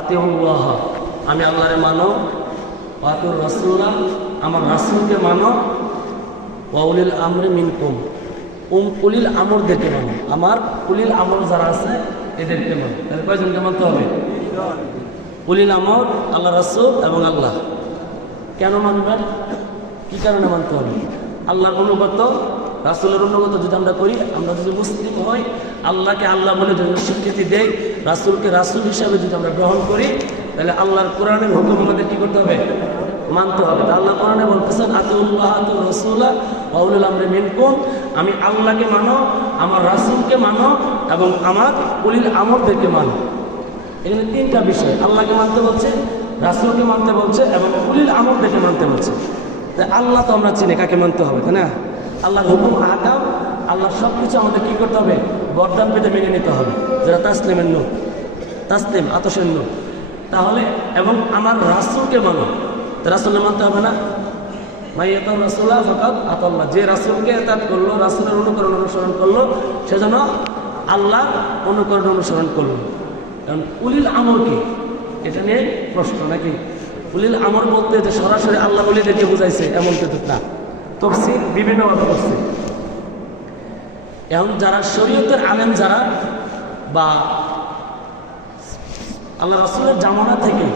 আতিউল্লাহ, আমি আল্লাহরে মানো, ওয়াতুর রাসূলা, আমার রাসূলকে মানো, ওয়া উলিল আমরি মিনকুম, উলিল আমরদেরকে মানো, আমার উলিল আমর যারা আছে এদেরকে মানো। তাহলে কয়জনকে মানতে হবে? উলিল আমর, আল্লাহ রাসূল এবং আল্লাহ। কেন মানবেন? কি কারণে মানতে হবে? আল্লাহর অনুগত, রাসূলের অনুগত যদি আমরা করি, আমরা যদি মুসলিম হই, আল্লাহকে আল্লাহ বলে যদি স্বীকৃতি দেই, রাসূলকে রাসূল হিসাবে যদি আমরা গ্রহণ করি, তাহলে আল্লাহর কোরআনের হুকুম আমাদের কি করতে হবে? মানতে হবে। তা আল্লাহ কোরআনে বলতেছেন আতিউল্লাহ আতিউর রাসূলা ওয়া উলিল আমরি মিনকুম, আমি আল্লাহকে মানো, আমার রাসূলকে মানো এবং আমার উলিল আমরদেরকে মানো। এখানে তিনটা বিষয়, আল্লাহকে মানতে বলছে, রাসূলকে মানতে বলছে এবং উলিল আমরদেরকে মানতে বলছে। তাই আল্লাহ তো আমরা চিনি, কাকে মানতে হবে, তাই না? আল্লাহর হুকুম আহকাম, আল্লাহর সব কিছু আমাদের কী করতে হবে? গর্দান পেতে মেনে নিতে হবে, যেটা তাসলিমের নূর, তাসলিম আতশের নূর। তাহলে এবং আমার রাসূলকে মানো, রাসূলকে মানতে হবে না? মাইয়াতুর রাসূলা ফাকাদ আতাল্লাহ, যে রাসূলকে ইতাআত করলো, রাসূলের অনুকরণ অনুসরণ করলো, সেজন্য আল্লাহ অনুকরণ অনুসরণ করলো। কারণ উলিল আমর কি, এটা নিয়ে প্রশ্ন নাকি? উলিল আমর বলতে যে সরাসরি আল্লাহ ওলিদেরকে বুঝাইছে এমন কিন্তু না, তাফসীর বিভিন্নভাবে করছে। এখন যারা শরীয়তের আলেম যারা, বা আল্লাহ রাসূলের জামানা থেকে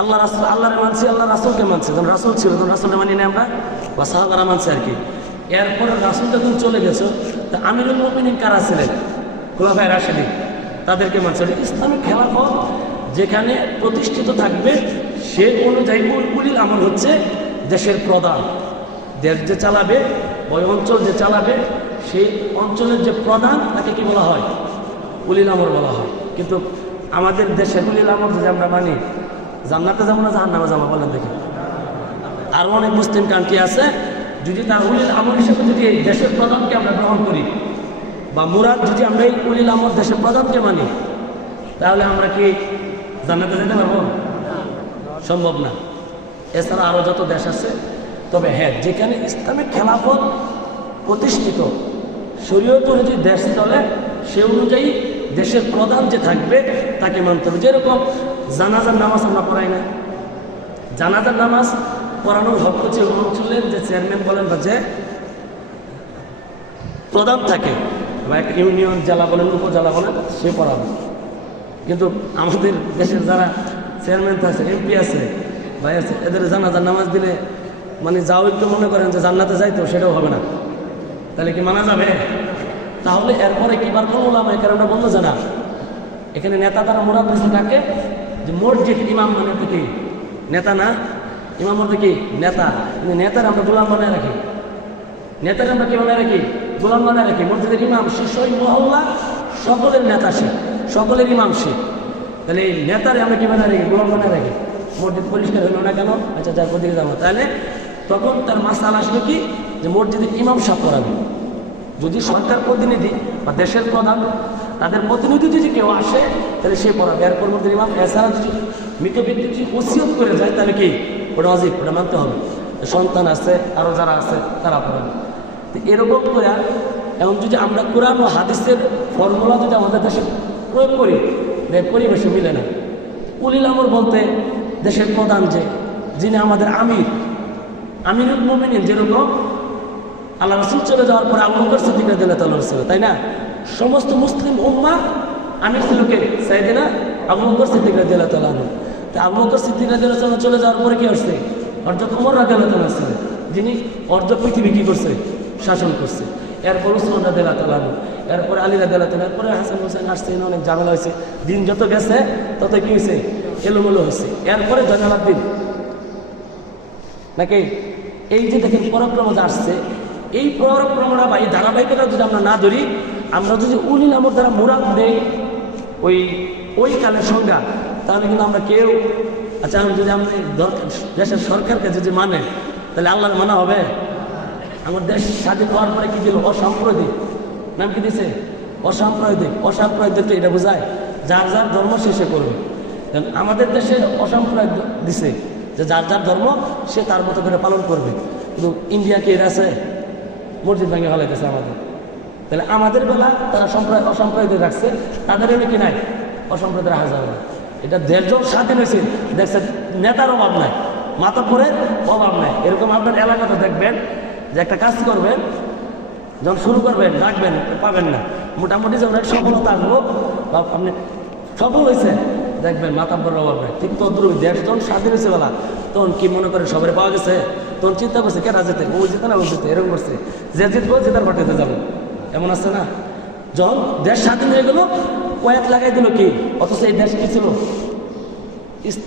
আল্লাহ রাসূল, আল্লাহরে মানছি, আল্লাহ রাসূলকে মানছি, যখন রাসূল ছিল তখন রাসূলকে মানি না আমরা, বা সাহাবারা মানছে আর কি। এরপরে রাসূল যখন চলে গেছে, তা আমিরুল মুমিনিন কারা ছিলেন? খুলাফায়ে রাশিদিন, তাদেরকে মানছে। ইসলামিক খেলাফত যেখানে প্রতিষ্ঠিত থাকবে, সে অনুযায়ী উলিল আমর হচ্ছে দেশের প্রধান, দেশ যে চালাবে, ওই অঞ্চল যে চালাবে, সেই অঞ্চলের যে প্রধান, তাকে কি বলা হয়? উলিল আমর বলা হয়। কিন্তু আমাদের দেশের উলিল আমর যদি আমরা মানি, জান্নাতে যাবো না জাহান্নামে যাবো? বলেন দেখি। আরও অনেক মুসলিম কান্ট্রি আছে, যদি তার উলিল আমর হিসেবে যদি এই দেশের প্রধানকে আমরা গ্রহণ করি, বা মুরাদ যদি আমরা এই উলিল আমর দেশের প্রধানকে মানি, তাহলে আমরা কি জান্নাতে যেতে পারবো? সম্ভব না। এছাড়া আরও যত দেশ আছে, তবে হ্যাঁ, যেখানে ইসলামিক খেলাফত প্রতিষ্ঠিত, শরীয়ত অনুযায়ী দেশ চলে, সে অনুযায়ী দেশের প্রধান যে থাকবে তাকে মানতে হবে। যেরকম জানাজার নামাজ আমরা পড়াই না, জানাজার নামাজ পড়ানোর হক হচ্ছে অঞ্চলের যে চেয়ারম্যান বলেন বা যে প্রধান থাকে, বা একটা ইউনিয়ন, জেলা বলেন, উপজেলা বলেন, সে পড়াবে। কিন্তু আমাদের দেশের যারা চেয়ারম্যান আছে, এমপি আছে, ভাই আছে, এদের জানাজার নামাজ দিলে মানে যাও একটু মনে করেন যে জান্নাতে যাইতো, সেটাও হবে না। তাহলে কি মানা যাবে? তাহলে এরপরে কিবার করলাম, এই কারণে বললো যে না, এখানে নেতা তারা মোরাদ হয়েছে কাকে? যে মসজিদ ইমাম মানে তো কি নেতা না? ইমাম বলতে কি নেতা, কিন্তু নেতার আমরা গোলাম বানায় রাখি, নেতার আমরা কি বানায় রাখি? গোলাম বানায় রাখি। মসজিদের ইমাম সে সই মহল্লা সকলের নেতা, সে সকলের ইমাম সে। তাহলে এই নেতারে আমরা কি বানায় রাখি? গোলাম বানায় রাখি। মসজিদ পরিষ্কার হলো না কেন? আচ্ছা, যার দিকে যাবো। তাহলে তখন তার মাসাল আসবে কি, যে মসজিদের ইমাম সাফ করাবে। যদি সরকার প্রতিনিধি বা দেশের প্রধান, তাদের প্রতিনিধি যদি কেউ আসে, তাহলে সে পড়াবে। এরপর মসজিদের ইমাম, এছাড়া যদি মৃত ব্যক্তি যদি ওসিয়ত করে যায়, তাহলে কি ওটা ওয়াজিব, ওটা মানতে হবে। সন্তান আছে, আরও যারা আছে তারা পড়াবে। তো এরকম করে এখন যদি আমরা কোরআন ও হাদিসের ফর্মুলা যদি আমাদের দেশে প্রয়োগ করি, পরিবেশে মিলে না। উলিল আমর বলতে দেশের প্রধান, যে যিনি আমাদের আমির, আমিরুল মুমিনিন, যেরকম আল্লাহ রাসূল চলে যাওয়ার পরে আবু বকর সিদ্দিক রাদিয়াল্লাহু তাআলা ছিল, তাই না? সমস্ত মুসলিম উম্মাহ আমির ছিল কে? সাইয়েদনা আবু বকর সিদ্দিক রাদিয়াল্লাহু তাআলা। তো আবু বকর সিদ্দিক রাদিয়াল্লাহু তাআলা চলে যাওয়ার পরে কি হচ্ছে? হযরত ওমর রাদিয়াল্লাহু তাআলা ছিলেন, যিনি অর্ধ পৃথিবী কি করছে? শাসন করছে। এরপর উসমান রাদিয়াল্লাহু তাআলা, এরপর আলী রাদিয়াল্লাহু তাআলা, এরপরে হাসান হোসেন আসছে, অনেক ঝামেলা হয়েছে। দিন যত গেছে তত কি হয়েছে? এলোমেলো হয়েছে। এরপরে জয়নালাদ্দিন নাকি, এই যে দেখেন পরাক্রম আসছে, এই পরাক্রমরা বা এই ধারাবাহিকতা যদি আমরা না ধরি, আমরা যদি উলিল আমর দ্বারা মুরাদ দেই ওই কালের সংজ্ঞা, তাহলে কিন্তু আমরা কেউ, আচ্ছা যদি আমরা দেশের সরকারকে যদি মানে, তাহলে আল্লাহর মানা হবে? আমার দেশ স্বাধীন হওয়ার পরে কি দিল? অসাম্প্রদায়িক নাম কি দিছে? অসাম্প্রদায়িক। অসাম্প্রদায়িক তো এটা বোঝায় যার যার ধর্ম শেষে করবে। কারণ আমাদের দেশে অসাম্প্রদায়িক দিছে, যে যার যার ধর্ম সে তার মতো করে পালন করবে। কিন্তু ইন্ডিয়াকে এর আছে মসজিদ ভেঙে ফেলাইতেছে আমাদের। তাহলে আমাদের বেলা তারা অসাম্প্রদায়িক রাখছে, তাদের এমনি কি নাই? অসাম্প্রদায়িক রাখা যাবে না। এটা দেশ যখন স্বাধীন হয়েছে দেখছেন নেতার অভাব নাই, মাতব্বরের অভাব নাই। এরকম আপনার এলাকাতে দেখবেন যে একটা কাজ করবেন, যখন শুরু করবেন ডাকবেন পাবেন না, মোটামুটি যখন সফলতা আসবো বা আপনি সফল হয়েছে দেখবেন মাতব্বরের অভাব নাই। ঠিক তদ্রুপ দেশ যখন স্বাধীন হয়েছে বেলা তখন কি মনে করেন সবাই পাওয়া গেছে, তখন চিন্তা করছে কেনা যেতে, ও যেতে না ও যেতে, এরকম করছে যে জিতবো জেতার পাঠাতে যাবো, এমন আছে না। যখন দেশ স্বাধীন হয়ে গেল কয়েক লাগাই দিল কি, অথচ এই দেশ কি ছিল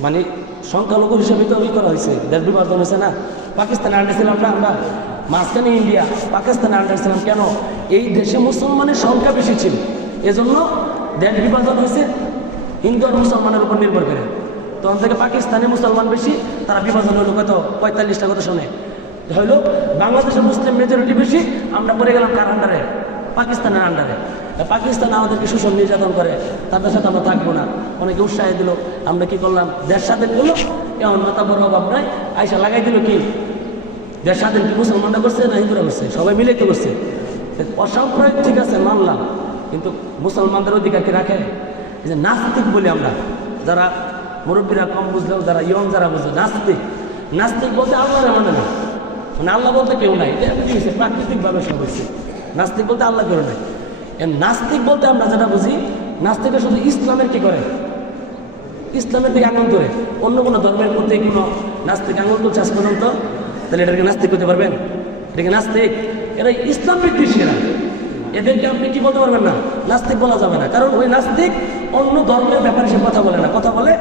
মানে সংখ্যালঘু হিসেবে তো করা হয়েছে, দেশ বিভাজন হয়েছে না। পাকিস্তানে আন্ডার ছিলাম না আমরা, মাঝখানে ইন্ডিয়া, পাকিস্তানে আন্ডার ছিলাম কেন, এই দেশে মুসলমানের সংখ্যা বেশি ছিল, এজন্য দেশ বিভাজন হয়েছে হিন্দু আর মুসলমানের উপর নির্ভর করে। তখন থেকে পাকিস্তানে মুসলমান বেশি, তারা বিভাজন হলো কত 45টা কথা শুনে হইলো, বাংলাদেশের মুসলিম মেজরিটি বেশি, আমরা পড়ে গেলাম কার আন্ডারে, পাকিস্তানের আন্ডারে। পাকিস্তান আমাদেরকে শোষণ নির্যাতন করে, তাদের সাথে আমরা থাকবো না, অনেকে উৎসাহ দিল, আমরা কি করলাম দেশ স্বাধীন হলো, এমন মাথা বড় অভাব নাই, আয়সা লাগাই দিল কি দেশ স্বাধীন কি মুসলমানরা করছে না হিন্দুরা করছে, সবাই মিলে তো করছে। অসাম্প্রদায়িক ঠিক আছে মানলাম, কিন্তু মুসলমানদের অধিকার কি রাখে? এই যে নাস্তিক বলি আমরা, যারা মুরব্বীরা কম বুঝলেও যারা ইয়ং যারা বুঝলো নাস্তিক, নাস্তিক বলতে আল্লাহরে মানে না, মানে আল্লাহ বলতে কেউ নাই, এটা এমনি হয়েছে প্রাকৃতিকভাবে সব হয়েছে। নাস্তিক বলতে আল্লাহ কেউ নাই। নাস্তিক বলতে আমরা যেটা বুঝি, নাস্তিকরা শুধু ইসলামের কি করে, ইসলামের দিকে আঙুল ধরে, অন্য কোনো ধর্মের প্রতি কোনো নাস্তিক আঙুল তুলছে আজ পর্যন্ত, তাহলে এটাকে নাস্তিক করতে পারবেন? এটাকে নাস্তিক, এরা ইসলাম বিদ্বেষীরা, এদেরকে আপনি কি বলতে পারবেন না, নাস্তিক বলা যাবে না। কারণ ওই নাস্তিক অন্য ধর্মের ব্যাপারে সে কথা বলে না, কথা বলে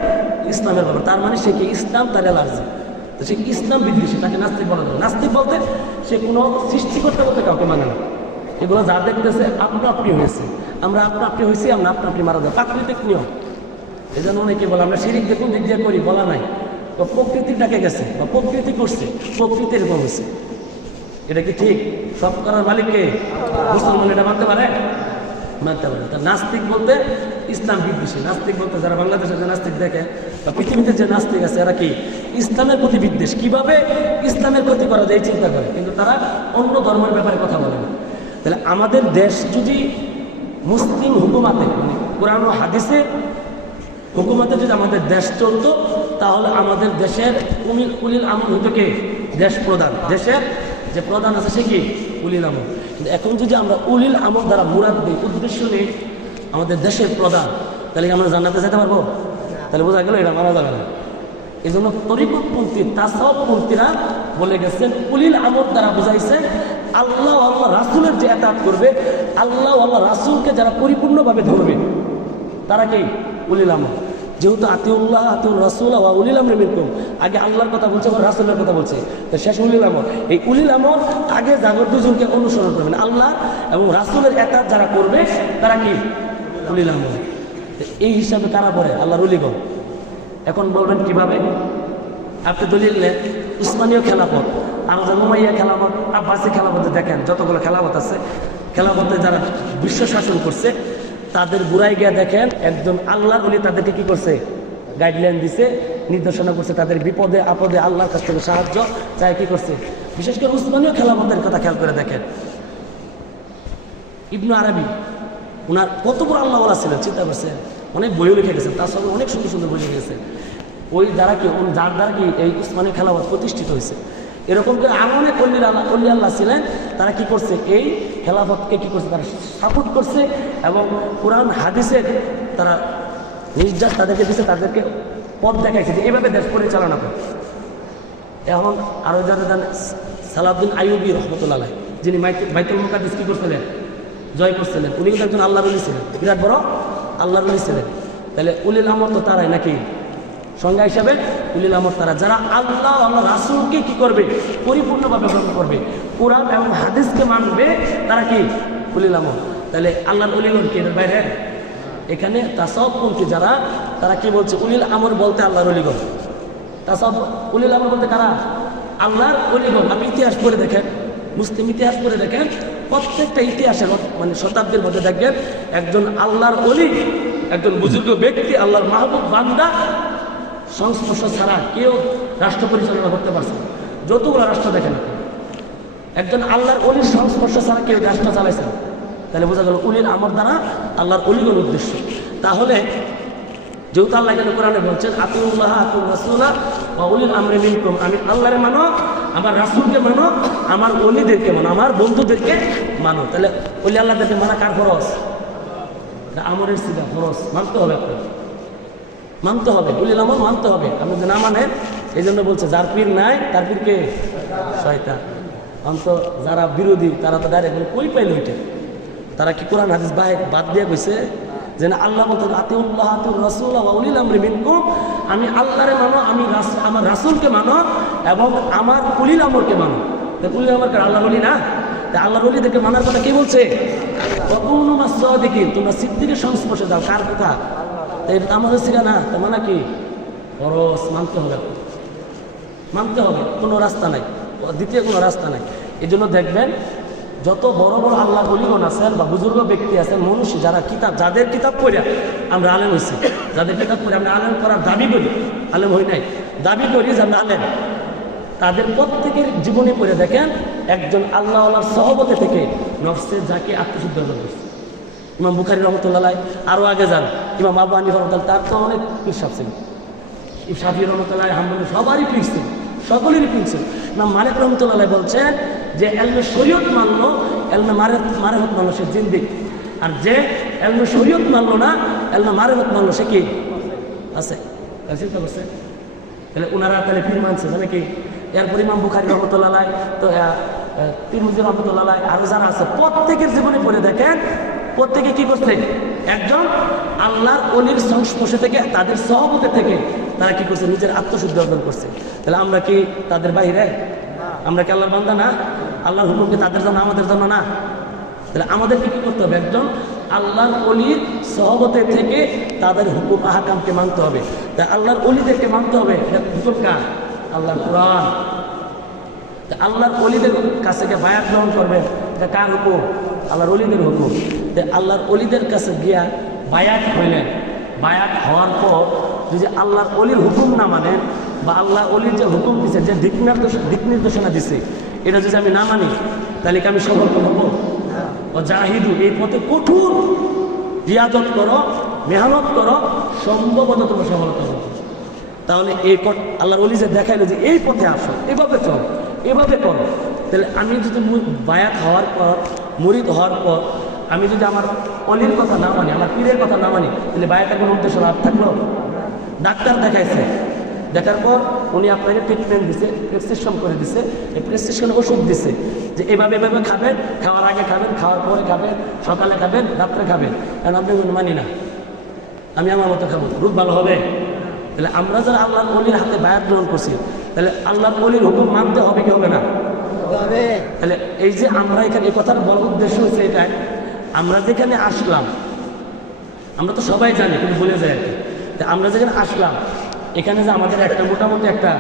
ইসলামের ব্যাপারে, তার মানে সে কি ইসলাম তার অ্যালার্জি, তো সে ইসলাম বিদ্বেষী, তাকে নাস্তিক বলা যাবে। নাস্তিক বলতে সে কোনো সৃষ্টিকর্তা বলতে কাউকে মানে না, এগুলো যা দেখতেছে আপনা আপনি হয়েছে, আমরা আপনা আপনি হয়েছি, আমরা আপনা আপনি মারা যায়, প্রাকৃতিক নিয়ম। এই জন্য অনেকে বলে আমরা শিরিক দেখুন দিক দিয়ে করি, বলা নাই, তো প্রকৃতির ডাকে গেছে বা প্রকৃতি করছে, প্রকৃতি এরকম হয়েছে। এটা কি ঠিক? সব করার মালিককে মুসলমান এটা মানতে পারে? মানতে পারে। তা নাস্তিক বলতে ইসলাম বিদ্বেষী, নাস্তিক বলতে যারা বাংলাদেশের যে নাস্তিক দেখে বা পৃথিবীতে যে নাস্তিক আছে এরা কি ইসলামের প্রতি বিদ্বেষ, কিভাবে ইসলামের ক্ষতি করা যায় চিন্তা করে, কিন্তু তারা অন্য ধর্মের ব্যাপারে কথা বলে না। তাহলে আমাদের দেশ যদি মুসলিম হুকুমাতে মানে কোরআন ও হাদিসে হুকুমাতে যদি আমাদের দেশ চলতো, তাহলে আমাদের দেশের উলিল আমর হতো কে? দেশ প্রধান, দেশের যে প্রধান আছে সে কি উলিল আমর। কিন্তু এখন যদি আমরা উলিল আমর দ্বারা মুরাদ দিই, উদ্দেশ্য নেই আমাদের দেশের প্রধান, তাহলে আমরা জান্নাতে যেতে পারবো? তাহলে বোঝা গেল এটা মানা যাবে না। এই জন্য তরিকতপন্থী তাসাউফপন্থীরা বলে গেছেন উলিল আমর দ্বারা বোঝাইছে আল্লাহ আল্লাহ রাসূলের যে এতাত করবে, আল্লাহ আল্লাহ রাসূলকে যারা পরিপূর্ণভাবে ধরবে তারা কি উলিল আমর। যেহেতু আতিউল্লাহ আতিউর রাসূল ওয়া উলিল আমরি মিনকুম, আগে আল্লাহর কথা বলছে আবার রাসূলের কথা বলছে, তো শেষ উলিল আমর। এই উলিল আমর আগে জাগর দুজনকে অনুসরণ করবেন, আল্লাহ এবং রাসূলের এতাত যারা করবে তারা কি উলিল আমর। এই হিসাবে কারা পড়ে আল্লাহর উলিগণ। এখন বলবেন কিভাবে? আপনি দলিল নেন উসমানীয় খেলাফত, আরজা উমাইয়া খেলাফত, আব্বাসী খেলাফতে দেখেন যতগুলো খেলাফত আছে, খেলাফতে যারা বিশ্ব শাসন করছে তাদের বুড়াই গিয়ে দেখেন একজন আল্লাহর ওলি তাদেরকে কি করছে, গাইডলাইন দিছে, নির্দেশনা করছে, তাদের বিপদে আপদে আল্লাহর কাছ থেকে সাহায্য চাই কি করছে। বিশেষ করে উসমানীয় খেলাফতের কথা খেয়াল করে দেখেন, ইবনু আরবি ওনার কত বড় আল্লাহ ওয়ালা ছিলেন চিন্তা করছেন, অনেক বইও লিখে গেছেন, তার সঙ্গে অনেক সুন্দর সুন্দর বই লিখে গেছেন। ওই দ্বারা কি যার দ্বারা কি এই উসমানীয় খেলাফত প্রতিষ্ঠিত হয়েছে। এরকম করে আরো অনেক অলি আল্লাহ ছিলেন, তারা কি করছে এই খেলাফতকে কি করছে, তারা সাপোর্ট করছে এবং কোরআন হাদিসের তারা নির্যাস তাদেরকে দিচ্ছে, তাদেরকে পথ দেখাইছে যে এভাবে দেশ পরিচালনা করে। এখন আরো যারা জানেন সালাউদ্দিন আইয়ুবী রহমতুল্লাহ আলাইহি, যিনি বাইতুল মুকাদ্দাস কি করছিলেন, জয় করছিলেন, উনি কিন্তু একজন আল্লাহর ওলি ছিলেন, বিরাট বড় আল্লাহর ওলি ছিলেন। তাহলে উলিল আমর তো তারাই নাকি সংজ্ঞা হিসাবে উলিল আমর তারা যারা আল্লাহ আল্লাহ রাসূলকে কি করবে, পরিপূর্ণভাবে গ্রহণ করবে, কোরআন এবং হাদিসকে মানবে, তারা কি উলিল আমর। তাহলে আল্লাহর উলিগণ কি এর বাইরে? এখানে তাসাউফপন্থী যারা তারা কি বলছে উলিল আমর বলতে আল্লাহর উলিগণ, তাসাউফ উলিল আমর বলতে কারা? আল্লাহর উলিগণ। আপনি ইতিহাস পড়ে দেখেন, মুসলিম ইতিহাস পড়ে দেখেন, প্রত্যেকটা ইতিহাসের মানে শতাব্দীর মধ্যে দেখবেন একজন আল্লাহর ওলি, একজন বুজুর্গ ব্যক্তি, আল্লাহর মাহবুব বান্দা সংস্পর্শ ছাড়া কেউ রাষ্ট্র পরিচালনা করতে পারছে না। যতগুলো রাষ্ট্র দেখেন একজন আল্লাহর অলির সংস্পর্শ ছাড়া কেউ রাষ্ট্র চালাইছে না। তাহলে বোঝা গেল উলিল আমর দ্বারা আল্লাহর অলিগণ উদ্দেশ্য। তাহলে যেহেতু আল্লাহ এখানে কোরআনে বলছেন আতিউল্লাহ আতিউর রাসূলা ওয়া উলিল আমরি মিনকুম, আমি আল্লাহরে মানো, আমার রাসূলকে মানো, আমার ওলিদেরকে মানো, আমার বন্ধুদেরকে মানো। তাহলে ওলি আল্লাহদেরকে মানা কার ফরজ? আমরের সিধা ফরজ, মানতে হবে, আপনার মানতে হবে, উলিল আমর মানতে হবে। আপনি যদি না মানেন, এই জন্য বলছে যার পীর নাই তার পীরকে শয়তান। অন্ত যারা বিরোধী তারা তো ডাইরেক্ট কই পাইল ওইটা, তারা কি কোরআন হাদিস বাদ দিয়ে কইছে যে না আল্লাহ বলতেন আতিউল্লাহ আতিউর রাসূলা ওয়া উলিল আমরি মিনকুম, আমি আল্লাহরে মানো, আমি আমার রাসূলকে মানো এবং আমার উলিল আমরকে মানো। উলিল আমরকে আল্লাহ বলি না, আল্লাহর ওলিদেরকে মানার কথা কে বলছে? ওয়াকুনু মাস-সাদিকিন, তোমরা সিদ্দিকের সংস্পর্শে যাও। কার কথা? এটা আমাদের শিখা না, তো মানা কি ফরজ, মানতে হবে, মানতে হবে, কোনো রাস্তা নাই, দ্বিতীয় কোনো রাস্তা নাই। এই জন্য দেখবেন যত বড় বড় আল্লাহ বলিগণ আছেন বা বুজুর্গ ব্যক্তি আছেন, মনুষ্য যারা কিতাব, যাদের কিতাব পড়ে আমরা আলেম হয়েছি, যাদের কিতাব পড়ে আমরা আলেম করার দাবি করি, আলেম হই নাই, দাবি করি যে আমরা আলেম, তাদের প্রত্যেকের জীবনী পড়ে দেখেন একজন আল্লাহ আল্লাহর সহবতে থেকে নফসে যাকে আত্মশুদ্ধ করছে। ইমাম বুখারী রহমতুল্লাহ, আরও আগে যান ইমাম আবু হানিফা রহমতুল্লাহ, তার তো অনেক পীর সাহেব ছিল, শাফি রহমতুল্লাহ, হাম্বলী, সবারই পীর ছিল, সকলেরই পীর ছিল। ইমাম মালিক রহমতুল্লাহ বলছেন যে এলমে শরীয়ত মানলো, এলমে মারেফত মানলো সে জিন্দিক, আর যে এলমে শরীয়ত মানলো না, এলমে মারেফত মানলো সে কি আছে? চিন্তা করছে? তাহলে ওনারা তাহলে পীর মানছে জানে কি? এরপর ইমাম বুখারী রহমতুল্লাহ, তো তিরমিজি রহমতুল্লাহ, আরো যারা আছে প্রত্যেকের জীবনে পড়ে দেখেন প্রত্যেকে কি করছে? একজন আল্লাহর ওলির সংস্পর্শে থেকে, তাদের সহবতে থেকে তারা কি করছে? নিজের আত্মশুদ্ধি অর্জন করছে। তাহলে আমরা কি তাদের বাইরে? আমরা কি আল্লাহর বান্দা না? আল্লাহর হুকুম কি তাদের জন্য, আমাদের জন্য না? তাহলে আমাদেরকে কি করতে হবে? একজন আল্লাহর ওলির সহবতে থেকে তাদের হুকুম আহকামকে মানতে হবে। তাই আল্লাহর ওলিদেরকে মানতে হবে। হুকুম কার? আল্লাহর কোরআন। আল্লাহর ওলিদের কাছে গিয়ে বায়াত গ্রহণ করবেন, এটা কার হুকুম? আল্লাহর ওলিদের হুকুম। আল্লাহর ওলিদের কাছে গিয়া বায়াত হইলেন, বায়াত হওয়ার পর যদি আল্লাহর ওলির হুকুম না মানেন বা আল্লাহ ওলির যে হুকুম দিচ্ছে, যে দিক নির্দেশনা দিচ্ছে, এটা যদি আমি না মানি তাহলে কি আমি সফল হবো? ও জাহিদু, এই পথে কঠোর রিয়াজত করো, মেহনত করো, সম্ভবত তোমার সফলতা হবে। তাহলে এই পথ আল্লাহর ওলি যে দেখাইলো যে এই পথে আসো, এভাবে চল, এভাবে করো। তাহলে আমি যদি বায়াত হওয়ার পর, মুরিদ হওয়ার পর আমি যদি আমার অলির কথা না মানি, আমার পীরের কথা না মানি, তাহলে বায়াতের কোনো উদ্দেশ্য লাভ থাকলো? ডাক্তার দেখাইছে, দেখার পর উনি আপনাকে ট্রিটমেন্ট দিছে, প্রেসক্রিপশন করে দিছে, এই প্রেসক্রিপশনে ওষুধ দিছে যে এভাবে এভাবে খাবেন, খাওয়ার আগে খাবেন, খাওয়ার পরে খাবেন, সকালে খাবেন, রাত্রে খাবেন। কারণ আপনি মানি না, আমি আমার মতো খাবো, রোগ ভালো হবে? তাহলে আমরা যারা আল্লাহর ওলির হাতে বায়াত গ্রহণ করছি, তাহলে আল্লাহর ওলির হুকুম মানতে হবে কি হবে না? তাহলে এই যে আমরা এখানে এই কথার বড় উদ্দেশ্য হচ্ছে এটাই, আমরা যেখানে আসলাম, আমরা তো সবাই জানি কিন্তু বলে যায় আর কি, আমরা যেখানে আসলাম এখানে যে আমাদের একটা মোটামুটি একটা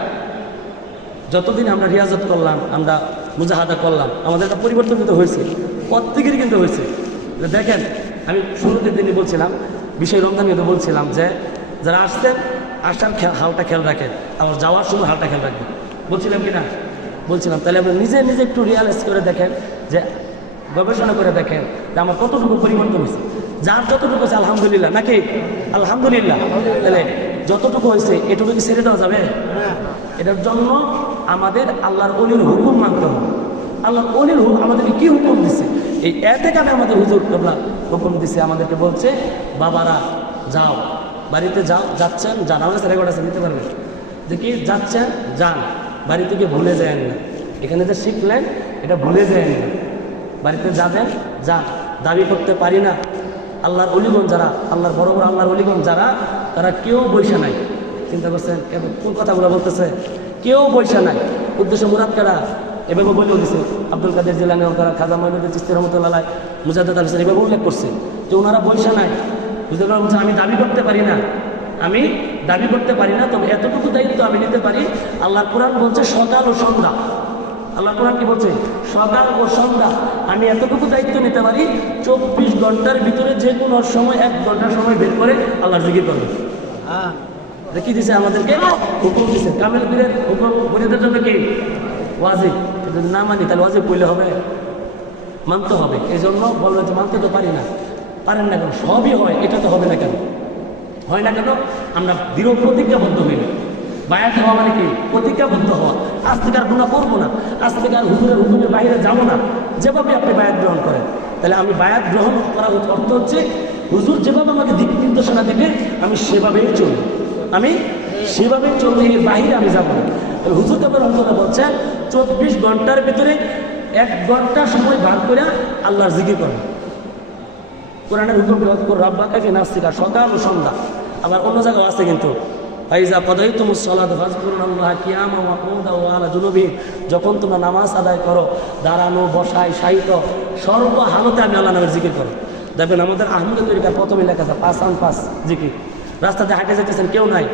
যতদিন আমরা রিয়াজত করলাম, আমরা মুজাহাদা করলাম, আমাদের একটা পরিবর্তন কিন্তু হয়েছে, প্রত্যেকেরই কিন্তু হয়েছে। দেখেন আমি শুরুতের দিনই বলছিলাম, বিষয় রমজান কিন্তু বলছিলাম যে যারা আসছেন আসার হালটা খেয়াল রাখেন, আবার যাওয়ার সময় হালটা খেয়াল রাখবেন, বলছিলাম কি না? বলছিলাম। তাহলে আপনি নিজে নিজে একটু রিয়ালাইজ করে দেখেন, যে গবেষণা করে দেখেন যে আমার কতটুকু পরিবর্তন হয়েছে। যার যতটুকু হয়েছে আলহামদুলিল্লাহ, নাকি আলহামদুলিল্লাহ। তাহলে যতটুকু হয়েছে এটুকু কি ছেড়ে দেওয়া যাবে? এটার জন্য আমাদের আল্লাহর ওলির হুকুম মানতে হবে। আল্লাহর ওলির হুকুম আমাদেরকে কি হুকুম দিচ্ছে? এই এতে কানে আমাদের হুজুর কেবলা হুকুম দিচ্ছে, আমাদেরকে বলছে বাবারা যাও, বাড়িতে যাও, যাচ্ছেন যান, আমাদের রেকর্ড আছে, নিতে পারবেন, যে কি যাচ্ছেন যান, বাড়ি থেকে ভুলে যান না, এখানে যে শিখলেন এটা ভুলে যান না, বাড়িতে যাবেন যান। দাবি করতে পারি না আল্লাহর অলিগণ যারা, আল্লাহর বড় বড় আল্লাহর অলিগণ যারা, তারা কেউ বৈশা নাই। চিন্তা করছেন কোন কথাগুলো বলতেছে? কেউ বৈশা নাই। উদ্দেশ্য মুরাদ কারা এভাবে বলেও দিছে, আব্দুল কাদের জিলানী, তারা খাজা মঈনুদ্দিন চিশতি রহমতুল্লাহ, মুজাদ্দেদ আল হোসেন এভাবে উল্লেখ করছে যে ওনারা বৈশা নাই। বুঝতে পারলাম বলছে আমি দাবি করতে পারি না, আমি দাবি করতে পারি না, তবে এতটুকু দায়িত্ব আমি নিতে পারি। আল্লাহর কোরআন বলছে সকাল ও সন্ধ্যা, আল্লাহ কোরআন কি বলছে? সকাল ও সন্ধ্যা আমি এতটুকু দায়িত্ব নিতে পারি, 24 ঘন্টার ভিতরে যে কোনো সময় 1 ঘন্টা সময় বের করে আল্লাহর জিকির করবে। কি দিছে আমাদেরকে? হুকুম দিছে। কামেল পীরের হুকুম মুরিদের জন্য কি ওয়াজিব, যদি না মানি তাহলে ওয়াজিব বললে হবে, মানতে হবে। এই জন্য বলবেন যে মানতে তো পারি না, পারেন না কেন? সবই হয়, এটা তো হবে না কেন? হয় না কেন? আমরা দৃঢ় প্রতিজ্ঞাবদ্ধ হইল। বায়াত হওয়া মানে কি? প্রতিজ্ঞাবদ্ধ হওয়া। আজ থেকে আর গুনাহ করবো না, আজ থেকে আর হুজুরের হুকুমের বাইরে যাবো না। যেভাবে আপনি বায়াত গ্রহণ করেন, তাহলে আমি বায়াত গ্রহণ করার অর্থ হচ্ছে হুজুর যেভাবে আমাকে দিক নির্দেশনা দেবে আমি সেভাবেই চলব, আমি সেভাবেই চলবো, এর বাহিরে আমি যাবো না। হুজুর কেবল হুজুরা বলছেন 24 ঘন্টার ভিতরে 1 ঘন্টা সময় বার করে আল্লাহর জিকির করেন। কোরআনের হুকুম রাব্বাকা ফি নাফসিকা, সকাল ও সন্ধ্যা। আবার অন্য জায়গায় আছে কিন্তু ফাইজা কাদাইতুমুস সালাতা ফাযকুরুল্লাহা কিয়ামান ওয়া কুউদান ওয়া আলা জুনুবিহিম, যখন তোমরা নামাজ আদায় করো দাঁড়ানো বসায় শায়িত সর্ব হালতে আমি আল্লাহ নামের জিকির করো। দেখবেন আমাদের আহমদের তরিকার প্রথমে লেখা আছে 5 আন 5 জিকির। রাস্তাতে হাঁটে যেতেছেন, কেউ নাই,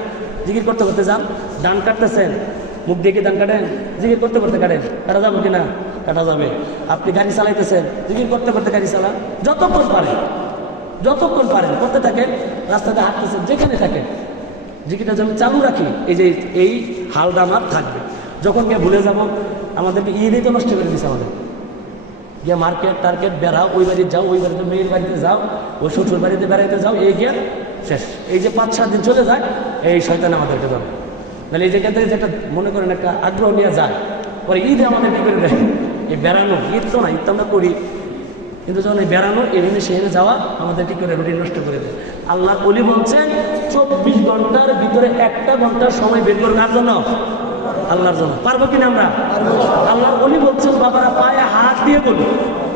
জিকির করতে করতে যান। ডান কাটতেছেন, মুখ দিয়ে কি ডান কাটেন? জিকির করতে করতে কাটেন, কাটা যাবে কিনা? কাটা যাবে। আপনি গাড়ি চালাইতেছেন, জিকির করতে করতে গাড়ি চালান, যতক্ষণ পারেন করতে থাকেন। রাস্তাতে হাঁটতেছেন, যেখানে থাকেন জিকিরটা যেন চালু রাখি। এই হালটা আমার থাকবে। যখন গিয়ে ভুলে যাব, আমাদেরকে ঈদই তো নষ্ট করে দিচ্ছে। আমাদের গিয়ে মার্কেট টার্কেট বেড়াও, ওই বাড়িতে যাও, ওই বাড়িতে মেয়ের বাড়িতে যাও, ওই শ্বশুর বাড়িতে বেড়াইতে যাও, এই গিয়ে শেষ। এই যে 5-7 দিন চলে যায়, এই শয়তান আমাদেরকে ধরে। মানে এই জায়গা থেকে যেটা মনে করেন একটা আগ্রহ নিয়ে যায়, পরে ঈদে আমাদের কী করে দেয়? এই বেড়ানো, ঈদ তো না, ঈদ তো আমরা করি, কিন্তু যখন এই বেড়ানো এখানে সেখানে যাওয়া আমাদের কি করে রুটিন নষ্ট করে দেয়। আল্লাহ ওলি বলছেন 24 ঘন্টার ভিতরে 1টা ঘন্টার সময় বের করে কার জন্য? আল্লাহর জন্য। পারবো কিনা আমরা? আল্লাহ ওলি বলছেন বাবারা পায়ে হাত দিয়ে বলি,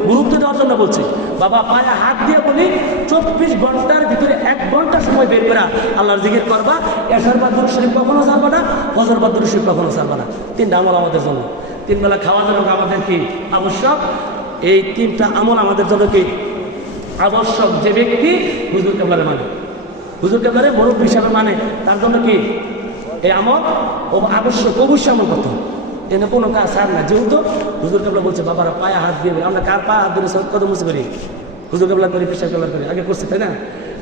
গুরুত্ব দেওয়ার জন্য বলছি। বাবা পায়ে হাত দিয়ে বলি 24 ঘন্টার ভিতরে 1 ঘন্টা সময় বের করা আল্লাহর জিকির করবা। এশার বাদ শরীফ কখনো ছাড়বা না, ফজর বাদ শরীফ কখনো ছাড়বা না। 3টা আমল আমাদের জন্য। 3 বেলা খাওয়া জন্য আমাদের কি আবশ্যক? এই 3টা আমল আমাদের জন্য কি আবশ্যক। যে ব্যক্তি হুজুর কেবলারে মানে, হুজুর কেবলারে মুরব্বি হিসাবে মানে, তার জন্য কি এই আমল ও আবশ্যক, অবশ্যই আমল করতে হবে। এনে কোনো কাজ ছাড় না। যেহেতু হুজুর কেবলা বলছে বাবারা পায়ে হাত দিয়ে, আমরা কার পায়ে হাত ধরে কত মুছে করি? হুজুর কেবলা করি, পেশা কেবলা করি, আগে করছি, তাই না?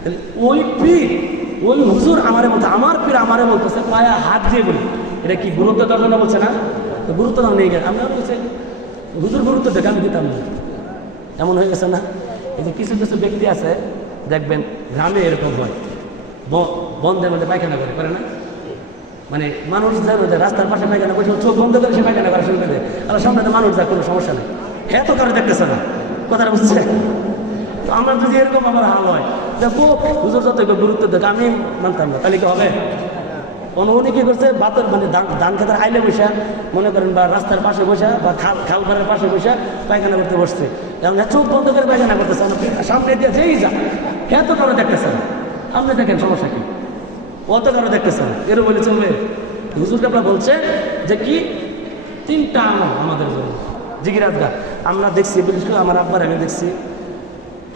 তাহলে ওই পীর, ওই হুজুর আমারে বলতে, আমার পীর আমারে বলতেছে পায়ে হাত দিয়ে বলি। এটা কি গুরুত্ব দেওয়ার জন্য বলছে না? তো গুরুত্ব দাও নেই গেছে। আমরা বলছি হুজুর গুরুত্ব দেখে আমি দিতাম না, এমন হয়ে গেছে না? এই যে কিছু কিছু ব্যক্তি আছে দেখবেন গ্রামে এরকম হয়, বন্ধের মধ্যে পায়খানা করে না? মানে মানুষ যাবে রাস্তার পাশে পায়খানা করছে, চোখ বন্ধ করে সে পায়খানা করা শুরু করে দেয়। আর সামনে তো মানুষ যায়, কোনো সমস্যা নেই, হ্যাঁ তো কারো দেখতেছে না, কথাটা বুঝছে? তো আমরা যদি এরকম আমার হাল হয়, দেখো হুজুর যত গুরুত্ব দেখ, আমি মানতাম না, তাহলে কি হবে? উনি কি করছে, বাতের মানে ধান খেতের আইলে বসে মনে করেন, বা রাস্তার পাশে বসে, বা খাল পাড়ের পাশে বসে পায়খানা করতে বসছে। চোখ বন্ধ করে পায়খানা করতেছে, সামনে দিয়ে যেই যা, হ্যাঁ তো কারো দেখতেছে না। আপনি দেখেন সমস্যা কি? অত কারো দেখতেছে না, এরও বলে চলবে? হুজুর কেবলা বলছে যে কি 3টা আমল আমাদের জন্য জিকির আজগার। আমরা দেখছি, বিশেষ করে আমার আব্বার আমি দেখছি,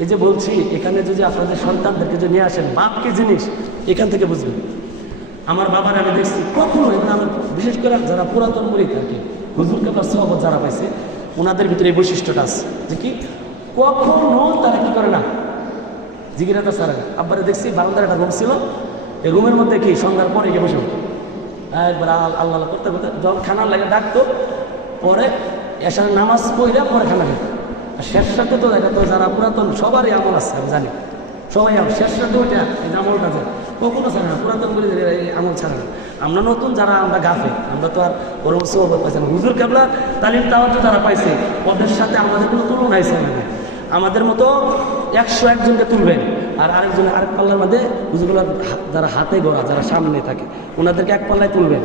এই যে বলছি এখানে যদি আপনাদের সন্তানদেরকে যদি নিয়ে আসেন, বাপ কি জিনিস এখান থেকে বুঝবেন। আমার বাবার আমি দেখছি কখনো, আমার বিশেষ করে যারা পুরাতন মুরিদ থাকে, হুজুর কেবলার সহবত যারা পাইছে, ওনাদের ভিতরে এই বৈশিষ্ট্যটা আছে যে কি কখনো তারা কি করে না, জিকির আজগার ছাড়ে না। আব্বারে দেখছি বারান্দার একটা রুম ছিল, এই রুমের মধ্যে কি সন্ধ্যার পরে গিয়ে বসে একবার আল্লাহ করতে করতে যখন খানার লাগে ডাকতো, পরে এসার নামাজ পড়ে পরে খানা খেত। আর শেষ সাথে তো এটা তো যারা পুরাতন সবারই আমল আছে, আমি জানি সবাই শেষ সাথে ওইটা এই আমলটা যায় কখনো ছাড়ে না, পুরাতন করে এই আমল ছাড়ে না। আমরা নতুন যারা আমরা গাফে, আমরা তো আর ওরকম সহবত পাইছি না। হুজুর কেবলা তালিম তাওয়াজ্জুহ যারা পাইছে, ওদের সাথে আমাদের কোনো তুলনা হয়েছে না। আমাদের মতো 101 জনকে তুলবেন, আর আরেকজন আরেক পাল্লার মধ্যে হুজুরগুলো যারা হাতে গড়া, যারা সামনে থাকে, ওনাদেরকে এক পাল্লায় তুলবেন,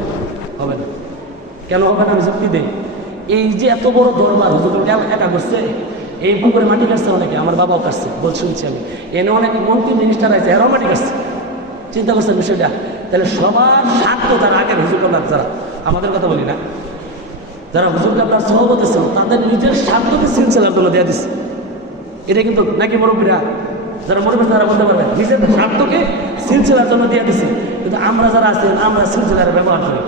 হবে না। কেন হবে না? আমি যুক্তি দেই। এই যে এত বড় দরবার হুজুরগুলো একা করছে, এই পুকুরে মাটি কাটছে অনেকে, আমার বাবাও কাটছে, বল শুনছি আমি, এনে অনেক মন্ত্রী মিনিস্টার আছে, এরাও মাটি কাটছে। চিন্তা করছেন বিষয়টা? তাহলে সবার স্বার্থ যারা আগের হুজুর কেবলার, যারা আমাদের কথা বলি না, যারা হুজুর কেবলার সহবত ছিল, তাদের নিজের স্বার্থকে সিলসিলার জন্য দেওয়া দিচ্ছে। এটা কিন্তু নাকি মুরব্বীরা যারা মুরব্বী তারা বলতে পারবে, নিজের স্বার্থকে সিলসিলার জন্য দিয়ে দিচ্ছে। কিন্তু আমরা যারা আছি, আমরা সিলসিলার ব্যবহার করি,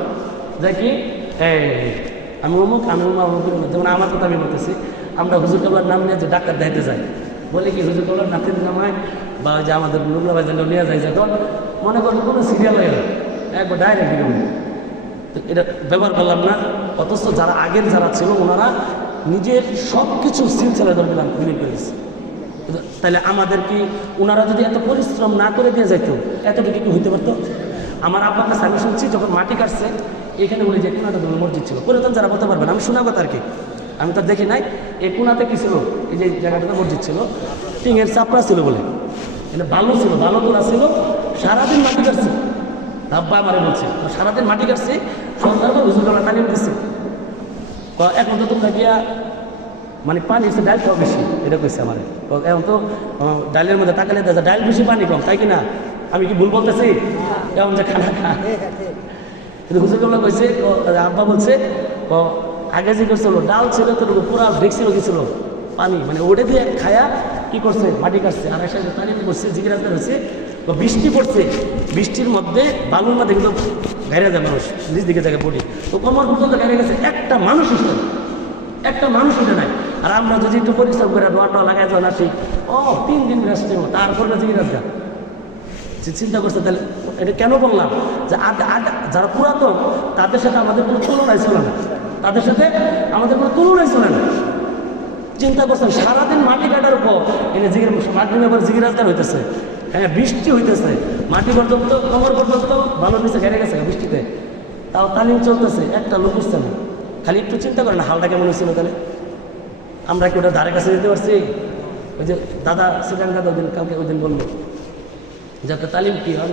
যা কি আমি অমুক, আমি অমুক। যেমন আমার কথা আমি বলতেছি, আমরা হুজুর কেবলার নাম নিয়ে যে ডাক্তার দেখাতে যাই, বলে কি হুজুর কেবলার নাতির নামায়, বা যে আমাদের নুরুল্লাহ ভাই নিয়ে যায়, যখন মনে করবো কোনো সিরিয়াল হয়ে গেল, একবার ডাইরেক্ট দিল, তো এটা ব্যবহার করলাম না। অথচ যারা আগের যারা ছিল, ওনারা নিজের সব কিছু সিলসিলা ধরে মিলে করেছে। তাহলে আমাদের কি ওনারা যদি এত পরিশ্রম না করে দিয়ে যাইতো, এতটুকু কি হইতে পারতো? আমার আব্বার কাছে আমি শুনছি যখন মাটি কাটছে এখানে বলে যে কোনাটা ধরুন মসজিদ ছিল, পুরাতন যারা বলতে পারবেন, আমি শোনা কথা আর কি, আমি তো দেখি নাই। এই কোনাতে কি ছিল, এই যে জায়গাটাতে মসজিদ ছিল, টিঙের চাপড়া ছিল বলে, এটা ভালো ছিল, ভালো তোলা ছিল, সারাদিন মাটি কাটছে। আব্বা আমারে বলছে সারাদিন মাটি কাটছে, সন্ধ্যার হুজুর গলা তালিম দিচ্ছে, এখন তো তোমরা গিয়া মানে পানি হচ্ছে ডাল খাওয়া বেশি, এটা কইছে আমার। এখন তো ডালের মধ্যে তাকালে দেখা ডাল বেশি পানি কম, তাই কি না? আমি কি ভুল বলতেছি? এমন যে খানা খা, কিন্তু হুজুরগুলো কইছে, আব্বা বলছে আগে যে করছিল ডাল ছিল তো পুরা ভেক্সিল গেছিল পানি, মানে ওটা দিয়ে খায়া কি করছে মাটি কাটছে। আর এসে পানি করছে জিজ্ঞাসা হয়েছে, বৃষ্টি পড়ছে, বৃষ্টির মধ্যে বালুর মধ্যে কিন্তু ঘেরে যায় মানুষ, নিজ দিকে জায়গায় পড়ি, তো কোমর পর্যন্ত ঘেরে গেছে, একটা মানুষ উঠে, একটা মানুষ উঠে নাই। আর আমরা যদি একটু পরিশ্রম করে দোয়াটা লাগাই যান আসি, 3 দিন রেস্ট নেব, তারপরে জিজ্ঞাসা চিন্তা করছে। তাহলে এটা কেন বললাম যে যারা পুরাতন তাদের সাথে আমাদের কোনো তুলনায় ছিল না, তাদের সাথে আমাদের কোনো তুলনায় ছিল না। চিন্তা করছেন সারাদিন মাটি কাটার উপর এনে মাটির ব্যাপারে জিজ্ঞাসা হইতেছে, হ্যাঁ বৃষ্টি হইতেছে, মাটি পর্যন্ত কোমর পর্যন্ত ভালো নিচে ঘেরে গেছে বৃষ্টিতে, তাও তালিম চলতেছে, একটা লোক উঠছে না। খালি একটু চিন্তা করেন হালটা কেমন হয়েছিল তাহলে, আমরা কি ওটা ধারে কাছে যেতে পারছি? ওই যে দাদা সেখান দাদা ওই দিন কালকে ওই দিন বললো যাতে তালিম কি হয়,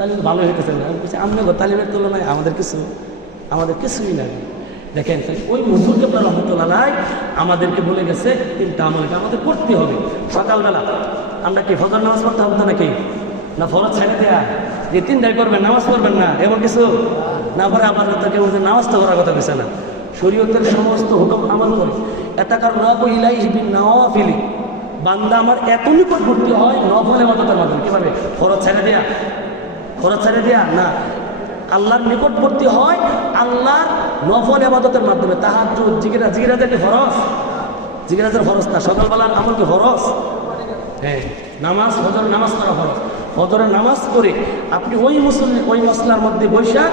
তালিম তো ভালো হইতেছে না। আমি বলছি আমি তালিমের তুলনায় আমাদের কিছুই নাই। দেখেন ওই হুজুর কেবলা রহমতুল্লাহ আমাদেরকে বলে গেছে 3টা আমলকে আমাদের করতে হবে। সকালবেলা আমরা কি ফজর নামাজ পড়তে হবে তো নাকি, না ফরজ ছেড়ে দেয়া যে 3টাই করবেন নামাজ পড়বেন না এমন কিছু না, পরে আবার কেউ নামাজ তো করার কথা কেছে না, শরীয়তের সমস্ত হুকুম আমল করে। এটাকার রব ইলাই বিন নওয়াফিলি, বান্দা আমার এত নিকটবর্তী হয় নফল ইবাদতের মাধ্যমে। কিভাবে? ফরজ ছেড়ে দেয়া না, আল্লাহর নিকটবর্তী হয় আল্লাহর নফল ইবাদতের মাধ্যমে। তাহাজ্জুদ, জিকিরাতের কি ফরজ? জিকিরাতের ফরজ না, সকালবেলার আমল কি ফরজ? হ্যাঁ, নামাজ, ফজর নামাজ করা ফরজ। ফজরের নামাজ করে আপনি ওই মশলার মধ্যে বৈশাখ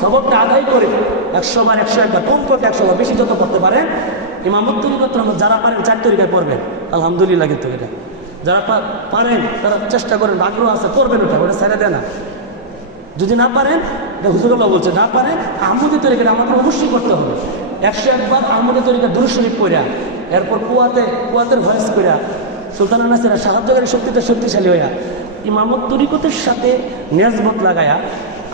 সবরটা আদায় করে 100 বার 101 বার কমপক্ষে 100 বার, বেশি যত করতে পারেন ইমামত তৈরি করতে হবে। যারা পারেন 4 তরিকায় পড়বেন, আলহামদুলিল্লাহ। কিন্তু এটা যারা পারেন তারা চেষ্টা করেন, আগ্রহ আছে করবেন, ওটা ছেড়ে দেয় না। যদি না পারেন, হুজুরুল্লাহ বলছে না পারেন আহমদি তরিকা আমাকে অবশ্যই করতে হবে। 101 বার আহমদি তরিকা দুরূদ শরীফ পড়া, এরপর কুয়াতের ভয়েস করা, সুলতানুন নাসিরা সাহায্যকারী শক্তিতে শক্তিশালী হইয়া ইমামত তরিকতের সাথে নেজবত লাগায়া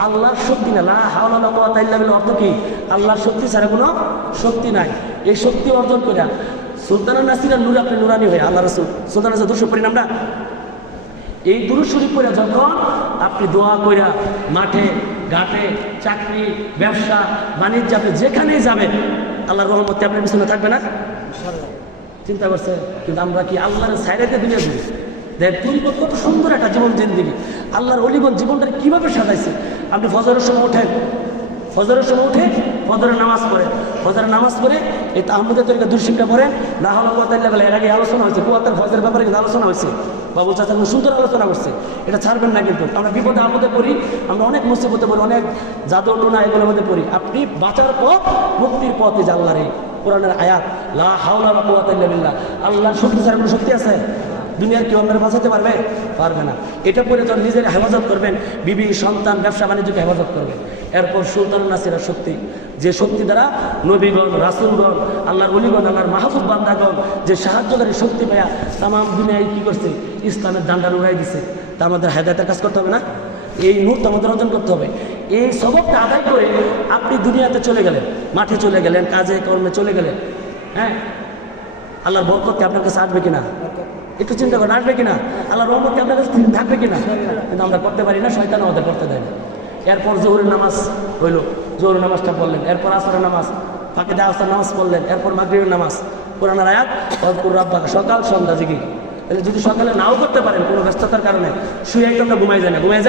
আল্লাহর শক্তি না, লা হাওলা ওয়ালা কুওয়াতা ইল্লা বিল্লাহ, অর্থ কি? আল্লাহর শক্তি ছাড়া কোনো শক্তি নাই। এই শক্তি অর্জন করিয়া সুলতানুন নাসিরার নূর আপনি নুরানি হয়ে আল্লাহ রাসূল সুলতানুন নাসির দুরূদ পড়ি আমরা, এই দুরূদ শরীফ পড়া যখন আপনি দোয়া কইরা মাঠে ঘাটে চাকরি ব্যবসা বাণিজ্য আপনি যেখানেই যাবেন আল্লাহর রহমতে আপনার পিছনে থাকবে না? চিন্তা করছে। কিন্তু আমরা কি আল্লাহর সাইডে দুনিয়া দিই? দেখ তুই কত সুন্দর একটা জীবন জিন্দিগি, আল্লাহর অলিগঞ্জ জীবনটা কীভাবে সাজাইছে। আপনি ফজরের সময় উঠে ফজরের নামাজ পড়ে এই তাহমুদের তরিকা দুরশিক্ষা পড়েন, না হলো কথা এর আগে আলোচনা হয়েছে, কুয়াতের ফজরের ব্যাপারে কিন্তু আলোচনা হয়েছে, বাবুল চাচা সুন্দর আলোচনা করছে, এটা ছাড়বেন না। কিন্তু আমরা বিপদে আপদে পড়ি, আমরা অনেক মুসিবতে পড়ি, অনেক জাদু টোনা এগুলোর মধ্যে পড়ি। আপনি বাঁচার পথ, মুক্তির পথে যে আল্লাহর এই কোরআনের আয়াত, লা হাওলা ওয়ালা কুওয়াতা ইল্লা বিল্লাহ, আল্লাহর শক্তি ছাড়া কোনো শক্তি আছে? দুনিয়ার কেউ আপনারা বাঁচাতে পারবে না। এটা পরে যখন নিজের হেফাজত করবেন, বিবি সন্তান ব্যবসা বাণিজ্যকে হেফাজত করবেন। এরপর সুলতানুন নাসিরের শক্তি, যে শক্তি দ্বারা নবীগণ, রাসূলগণ, আল্লাহর ওলিগণ, আল্লাহর মাহবুব বান্দাগণ যে সাহায্যকারী শক্তি পায়া তাম দুনিয়ায় কী করছে, ইসলামের ডান্ডা উড়াই দিছে। তা আমাদের হেদায়েতের কাজ করতে হবে না? এই মুহূর্তে আমাদের অর্জন করতে হবে। এই সবকটা আদায় করে আপনি দুনিয়াতে চলে গেলেন, মাঠে চলে গেলেন, কাজে কর্মে চলে গেলেন, হ্যাঁ আল্লাহর বরকত আপনার কাছে আসবে কিনা একটু চিন্তা করেন, আসবে কিনা? আল্লাহর রহমত আপনার কাছে থাকবে কিনা? কিন্তু আমরা করতে পারি না, শয়তান আমাদের করতে দেয় না। এরপর জোহরের নামাজ হইল, জোহরের নামাজটা পড়লেন, এরপর আসরের নামাজ, ফাঁকে দিয়ে আসরের নামাজ পড়লেন, এরপর মাগরিবের নামাজ, কোরআনের আয়াত, ওয়াজকুর রাব্বাকা, সকাল সন্ধ্যা জিকির। তাহলে যদি সকালে নাও করতে পারেন কোনো ব্যস্ততার কারণে, শুয়ে একদম ঘুমাই যায় না, ঘুমায়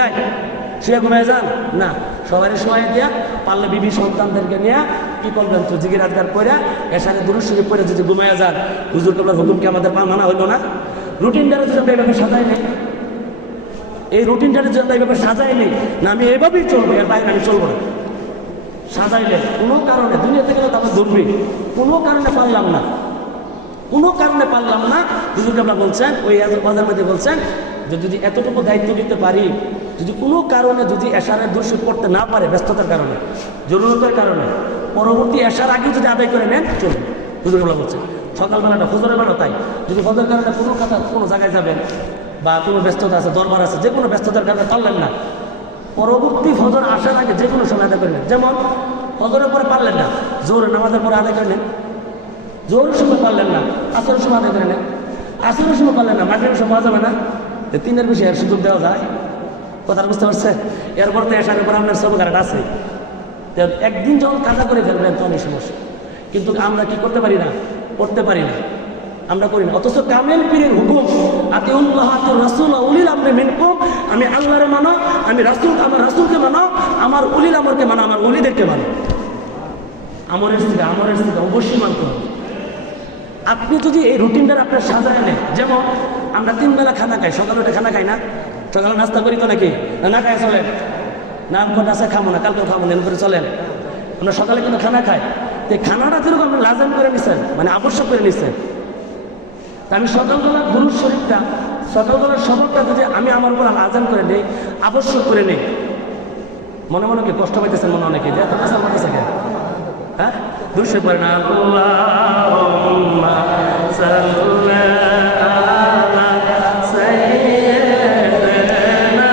যান না, সবাই সময় দিয়া পারলে বিবি সন্তানদেরকে নিয়ে কি করবেন, তো জিকির আজগার করে এসারে দুরূদ শরীফ পড়ে যদি ঘুমাইয়া যান, হুজুর কেবলার হুকুমকে আমাদের মানা হইল না? রুটিনটারে যদি আমরা এইভাবে সাজাই নেই, এই রুটিনটারে যদি আমরা এইভাবে সাজাই নেই, না আমি এইভাবেই চলবো, এর বাইরে আমি চলবো না, সাজাইলে কোনো কারণে দুনিয়া থেকে তো আমরা ধরবি, কোনো কারণে পারলাম না, কোনো কারণে পারলাম না, হুজুর কেবলা বলছেন ওই বাজার মধ্যে বলছেন যে যদি এতটুকু দায়িত্ব দিতে পারি, যদি কোনো কারণে যদি এশারের দর্শক করতে না পারে, ব্যস্ততার কারণে, জরুরতের কারণে, পরবর্তী এশার আগে যদি আদায় করে নেন চলবে। হুজুর কেবলা বলছেন সকালবেলাটা ফজরের বেলা তাই, যদি ফজরের কারণে কোনো কথা কোনো জায়গায় যাবেন বা কোনো ব্যস্ততা আছে, দরবার আছে, যে কোনো ব্যস্ততার কারণে পারলেন না, পরবর্তী ফজর আসার আগে যে কোনো সময় আদায় করে নেন। যেমন ফজরের পরে পারলেন না, জোহরের নামাজের পরে আদায় করে নেন, জোহরের সময় পারলেন না, আসরের সময় আদায় করে নেন, আসরের সময় পারলেন না, মাগরিবের সময় পাওয়া যাবে না, তিনের বেশি এর সুযোগ দেওয়া যায়। কথা বুঝতে পারছেন? এরপর তো এসারের পর আপনার সব কারেন্ট আছে, একদিন যখন কাজা করে ফেলবেন তখন এই সমস্যা। কিন্তু আমরা কি করতে পারি না, করতে পারি না, আমরা করি না। অথচ কামেল পীরের হুকুম আতিউল্লাহ আতিউর রাসূল উলিল আমরি মিনকুম, আমি আল্লাহরে মানো, আমি রাসূল, আমার রাসূলকে মানো, আমার উলিল আমরকে মানো, আমার ওলিদেরকে মানো। আমরের থেকে অবশ্যই মানতে হবে। আপনি যদি এই রুটিনটা আপনার সাজায় নেন, যেমন আমরা 3 বেলা খানা খাই, সকালে উঠে খানা খাই না, সকালে নাস্তা করি তো নাকি না খাই চলেন না, আছে খাবো না, কালকেও খাবো না, করে চলেন। আমরা সকালে কিন্তু খানা খাই, তো খানাটা যেরকম আপনি লাজাম করে নিচ্ছেন, মানে আবশ্যক করে নিচ্ছেন। তা আমি সকালবেলা দুরূদ শরীফটা, সকালবেলার সবরটা যদি আমি আমার উপর লাজাম করে নেই, আবশ্যক করে নেই, মনে মনে কি কষ্ট পাইতেছেন মনে অনেকে যে এত কাছে আমার কাছে কেন, হ্যাঁ দুরূদ শরীফ পড়েন আল্লাহুম্মা সাল্লি আলা সাইয়্যিদিনা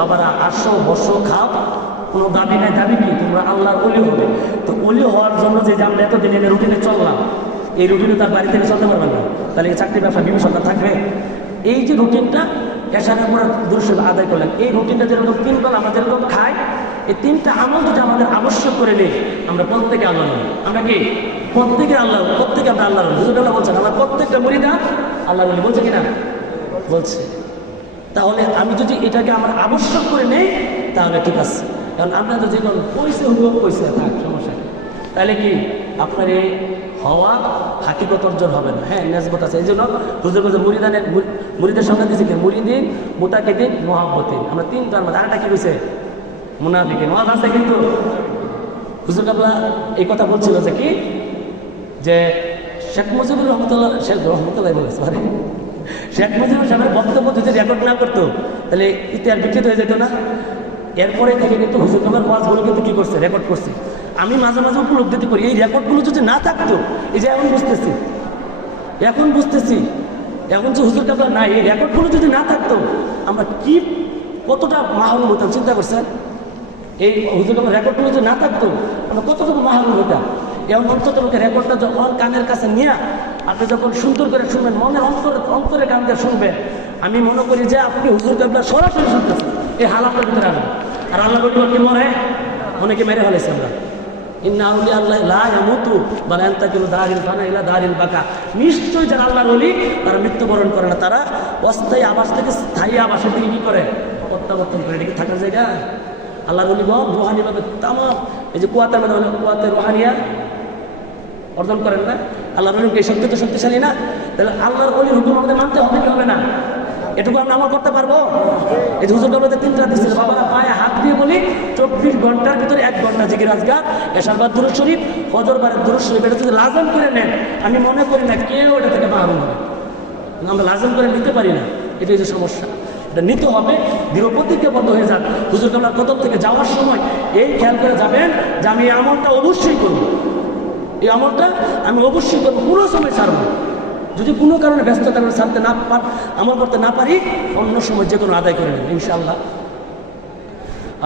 বাবারা আসো বসো খাও, কোনো দাবি নাই। দাবি কি? তোমরা আল্লাহর ওলি হবে। তো ওলি হওয়ার জন্য যে আমরা এতদিন এনে রুটিনে চললাম, এই রুটিনে তার বাড়ি থেকে চলতে পারবেন না, তাহলে এই চাকরি ব্যবসা বিভীষণতা থাকবে। এই যে রুটিনটা এশারের পরে দুরূদ শরীফ আদায় করলেন, এই রুটিনটা যেরকম 3 বেলা আমরা যেরকম খাই, এই 3টা আমল যদি আমাদের আবশ্যক করে নেই, আমরা প্রত্যেকে আল্লাহ, আমরা কি প্রত্যেকে আল্লাহ, প্রত্যেকে আমরা আল্লাহ হুজুর বলছেন আমার প্রত্যেকটা মুরিদা আল্লাহ বলি, বলছে কিনা? বলছে। তাহলে আমি যদি এটাকে আমার আবশ্যক করে নেই তাহলে ঠিক আছে। কারণ আপনাদের যে কোনো পয়সা হুকুম পয়সা থাক সমস্যা, তাহলে কি আপনার এই হওয়া হাকিকত অর্জন হবে না। হ্যাঁ নেসবত আছে, এই জন্য হুজুর মুরিদের সঙ্গে দিয়েছে কি মুরিদিন, মুতাকিদিন, মুহাব্বতিন, আমরা 3টার মধ্যে আরেকটা কি হয়েছে মুনাফিকিন। ওয়াজ আছে কিন্তু হুজুর কাবলা এই কথা বলছিল যে কি, যে শেখ মুজিবুর রহমতুল্লাহ, শেখ মুজিবুর সাহেবের বক্তব্য যদি রেকর্ড না করতো তাহলে ইতিহাস বিকৃত হয়ে যেত না। এরপরে থেকে কিন্তু হুজুর কাবলার ওয়াজগুলো কিন্তু কি করছে, রেকর্ড করছে। আমি মাঝে মাঝে উপলব্ধি করি এই রেকর্ডগুলো যদি না থাকতো, এই যে এখন বুঝতেছি এখন যে হুজুর কাবলা নাই, এই রেকর্ডগুলো যদি না থাকতো আমরা কি কতটা মাহরুম হতাম, চিন্তা করছেন? এই হুজুর কাবলার রেকর্ডগুলো যদি না থাকতো আমরা কতটুকু মাহরুম হতাম। এবং অন্তত রেকর্ডটা যখন কানের কাছে নিয়ে আপনি যখন সুন্দর করে শুনবেন, মনের অন্তরে কান দিয়ে শুনবেন, আমি মনে করি যে আপনি হুজুর কাবলা সরাসরি শুনতেছেন। এই হালাতের ভিতরে আনবেন। আর আল্লাহ কি মরে, অনেকে মেরে ফেলেছে আমরা। ইন্না আউলিয়া আল্লাহ লা ইয়ামুতু ওয়া ইয়ান্তাকিলু দারিল ফানা ইলা দারিল বাকা, নিশ্চয়ই যারা আল্লাহর ওলি তারা মৃত্যুবরণ করে না, তারা অস্থায়ী আবাস থেকে স্থায়ী আবাসের দিকে কি করে, প্রত্যাবর্তন করে। এদিকে থাকার জায়গা আল্লাহর ওলিগণ রুহানিভাবে তামাম এই যে কুয়াতের মধ্যে কুয়াতে রুহানিয়া অর্জন করেন না, আল্লাহর ওলিকে শক্তি তো শক্তিশালী না, তাহলে আল্লাহর ওলির হুকুম আমাদের মানতে হবে কি হবে না? এটুকু আমরা আমল করতে পারবো? এই যে হুজুর কাবলাতে 3টা দিচ্ছে, বাবারা পায়ে হাত দিয়ে বলি 24 ঘন্টার ভিতরে 1 ঘন্টা জিকির আজকার, এশার বাদ দুরূদ শরীফ, ফজর বারের দুরূদ শরীফ, এটা যদি লাজম করে নেন আমি মনে করি না কেউ এটা থেকে মাহরুম হবে। আমরা লাজম করে নিতে পারি না, এটাই যে সমস্যা। এটা নিতে হবে, দৃঢ় প্রতিজ্ঞাবদ্ধ হয়ে যান। হুজুর কাবলার কদম থেকে যাওয়ার সময় এই খেয়াল করে যাবেন যে আমি এই আমলটা অবশ্যই করবো, এই আমলটা আমি অবশ্যই করবো, কোনো সময় ছাড়বো। যদি কোনো কারণে ব্যস্ততার কারণে ছাড়তে না আমল করতে না পারি, অন্য সময় যে কোনো আদায় করে নেব ইনশাআল্লাহ।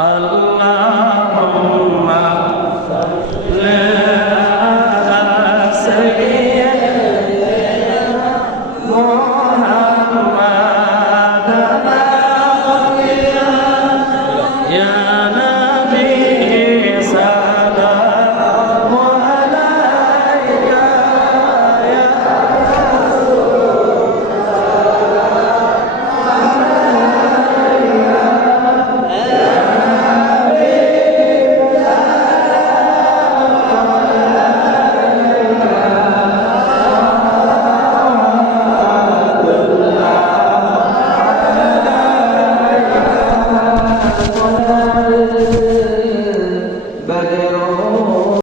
আল্লাহুম্মা সাল্লি